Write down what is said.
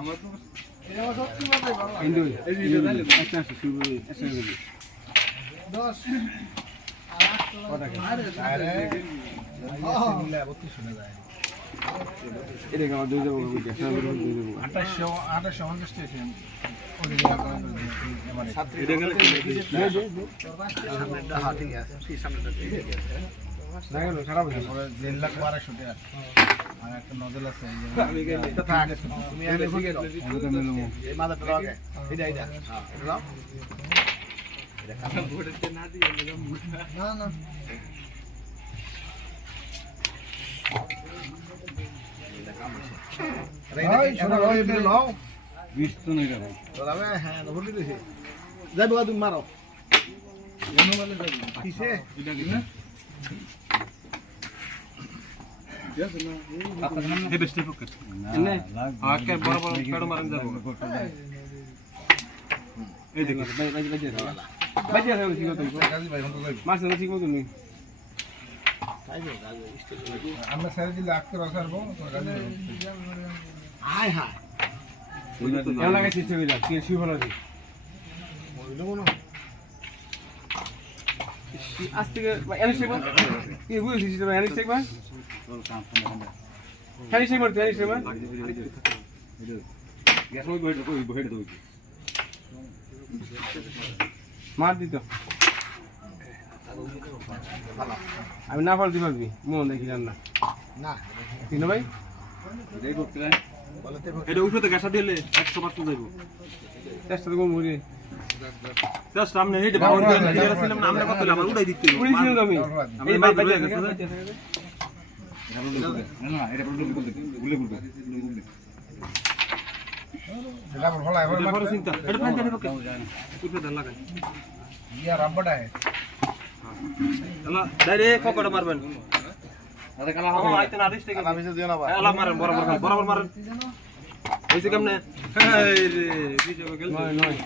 আমার তো এই আমার সত্যি মাথায় ভালো এই ভিডিও তাহলে আচ্ছা শুরু করি আচ্ছা 10 আরে মিলে 32 শুনে যায় এটা আমার দুই দেবো দুই দেবো 2850 স্টেশন ওরে যা করে মানে এটা গেলে সামনেটা হাতি আছে সেই সামনেটা ঠিক আছে না গেল খারাপ হয়ে পরে 1.5 লাখ 1200 টাকা আর একটা নজল আছে আমি গেলে এটা থাক তুমি আগে ঠিক আছে এই মাথাটা লাগে এটা হ্যাঁ এটা দাও এটা কাটা বোর্ডে না দিয়ে না না এটা কাম আছে আরে শোনো এটা নাও 20 তো নাই রাখো তবে হ্যাঁ ভুলি দিছি যাই বাবা তুমি মারো এমন বলে যাই কিসে এটা কি না এই বেস্ট পকেট না আকে বড় বড় কাড়ো মারন যাব এই দেখো বাজি আছে ঠিক আছে কাজী ভাই হন্দ যাই মাছ না ঠিক মতো নি আমরা স্যার দিলে আক্তর আসবো তো কাজী আয় হায় কেমন লাগে চেষ্টা করি কি শুই ভালো আছে মইলো না আজ থেকে এনে শেখ কি বুঝছিস তুমি এনে শেখ ভাই এনে শেখ করতে এনে শেখ ভাই গ্যাস ওই বহেড দাও মার দিত আমি না ফল দিতে পারবি মন দেখি না না তিন ভাই এটাই করতে না এটা উঠতে গ্যাসা দিলে 100% যাইবো চেষ্টা তো মরি জাস্ট আমরা হেড বাউন্ড করে দিয়ে ছিলাম না আমরা কত আমরা উড়াই দিতে উড়িছিল তুমি এই ভাই বাজে গেছে না এটা প্রবলেম গুলে গুলে এটা ভালো এখন বড় চিন্তা এটা ফাইন দেব কে উঠে দেন লাগাই ইয়া রাব্বাটা है আলা ডাইরেক্ট ফকড় মারবেন আরে কালা হবে আইতে না আদিস থেকে আলা ভিজে দিও না ভাই আলা মারেন বরাবর মারেন হইছে কেমনে এই রে বিজয় গেল নয়